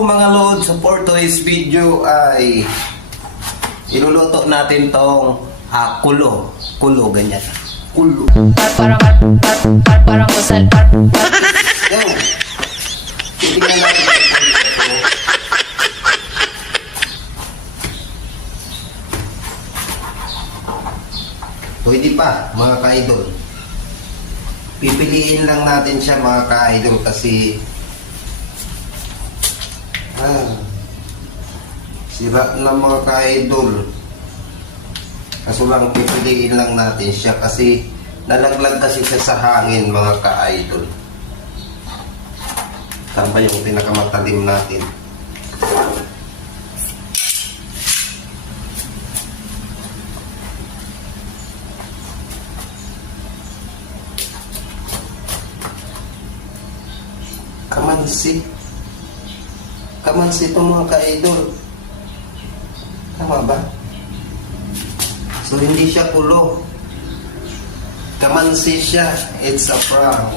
Hello mga lods, for today's video ay iluluto natin tong kulo, ganyan. Kulo. Parang kusal. Yan. Titignan natin ito. Pwede pa mga ka-idol. Pipiliin lang natin siya mga ka-idol kasi sira na mga ka-idol. Kaso lang pipiliin lang natin siya kasi nalaglag kasi siya sa hangin mga ka-idol. Saan ba yung pinakamatalim natin? Kamansi ito mga ka-idol. Tama ba? So hindi siya kulo. Kamansi siya. It's a prank.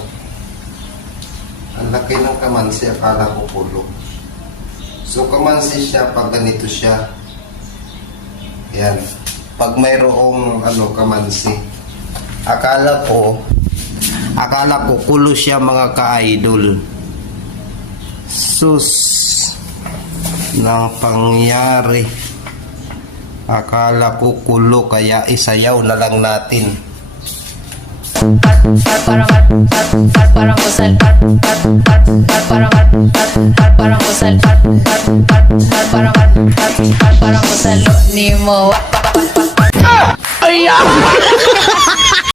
Ang laki ng kamansi, akala ko kulo. So kamansi siya pag ganito siya. Yan. Pag mayroong kamansi. Akala ko kulo siya mga ka-idol. Sus ng pangyari. Akala ko kulo kaya isayaw na lang natin. Parang kusal. Parang kusal. Parang kusal. Ni mo.